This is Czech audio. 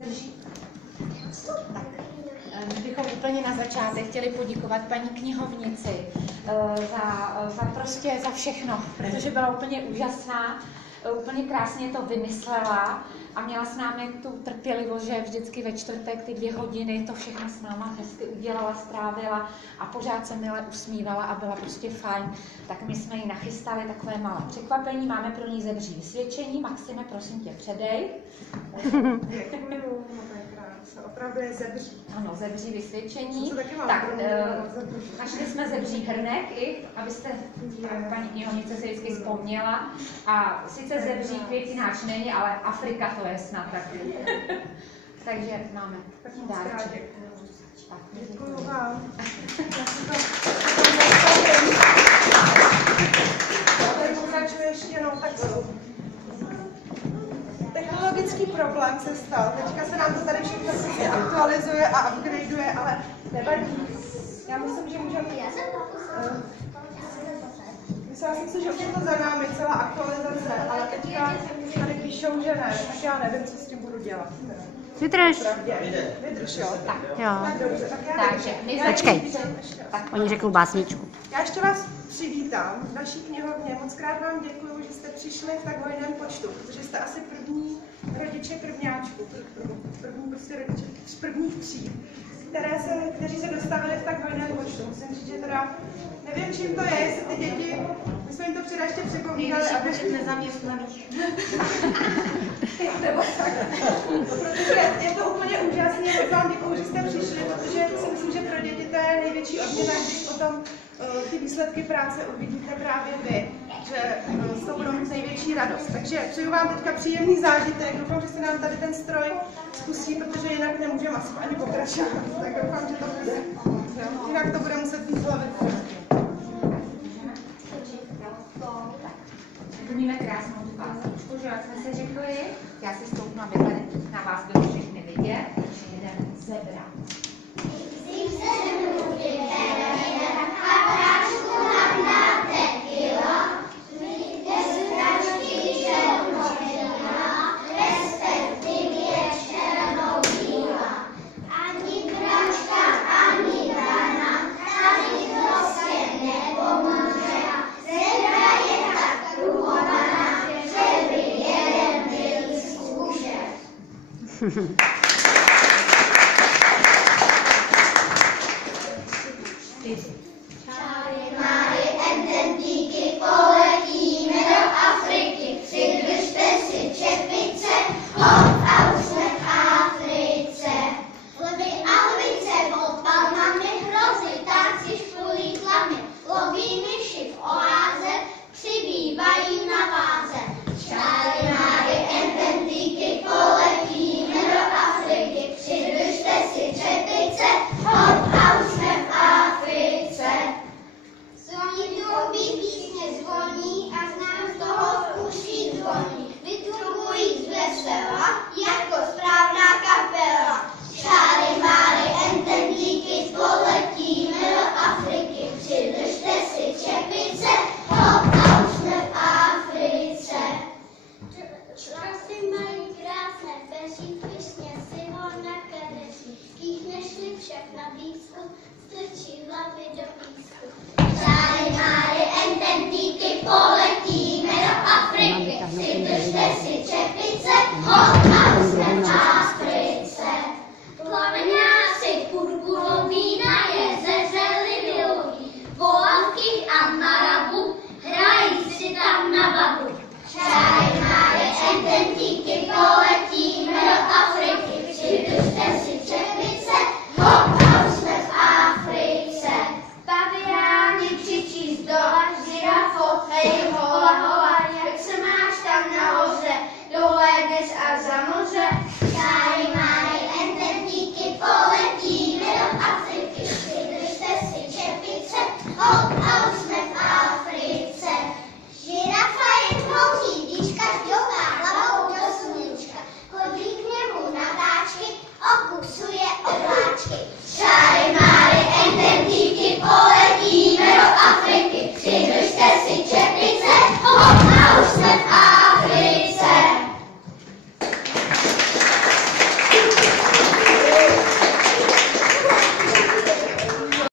My bychom úplně na začátek chtěli poděkovat paní knihovnici za všechno, protože byla úplně úžasná, úplně krásně to vymyslela a měla s námi tu trpělivost, že vždycky ve čtvrtek ty 2 hodiny to všechno s náma hezky udělala, strávila a pořád se milé usmívala a byla prostě fajn. Tak my jsme jí nachystali takové malé překvapení, máme pro ní zebří vysvědčení. Maxime, prosím tě, předej. Jak miluji, opravdu je zebří. Ano, zebří vysvědčení. Tak, našli jsme zebří hrnek, abyste paní knihovnice si vždycky vzpomněla. A sice zebří květináč není, ale Afrika to je snad taky. Takže máme dárček. Děkuju vám. Pokračuji ještě jenom tak. Technologický problém se stal. Teďka se nám to tady všechno aktualizuje a upgradeuje, ale nevadí. Já myslím, že můžeme... Myslela jsem si, že už je to za námi, celá aktualizace, ale teďka tady píšou, že ne, tak já nevím, co s tím budu dělat. Vydrž. Vydrž, jo? Tak, jo. Tak dobře, tak já takže Počkej. Oni řeknou básničku. Já ještě vás přivítám v naší knihovně. Moc krát vám děkuju, že jste přišli v tak hojném počtu, protože jste asi první rodiče prvňáčků, prostě rodiče z prvních tříd, kteří se dostavili v tak hojném počtu. Musím říct, že teda nevím, čím to je, jestli ty děti, my jsme jim to včera ještě připomínali, aby počet nezaměstnaných. Nebo tak. Protože je to úplně úžasné, moc vám děkuju, že jste přišli, protože si myslím, že pro děti to je největší odměna, když potom ty výsledky práce uvidíte právě vy, že z toho budou mít největší radost. Takže přeju vám teďka příjemný zážitek, doufám, že se nám tady ten stroj zkusí, protože jinak nemůžeme asi ani pokračovat. Tak doufám, že to bude. Jinak to bude muset být hlavit. Budeme krásnou básničku, že jak jsme se řekli, já si stoupnu, aby tady na vás bylo všechny vidět. Jeden zebra. Hmm.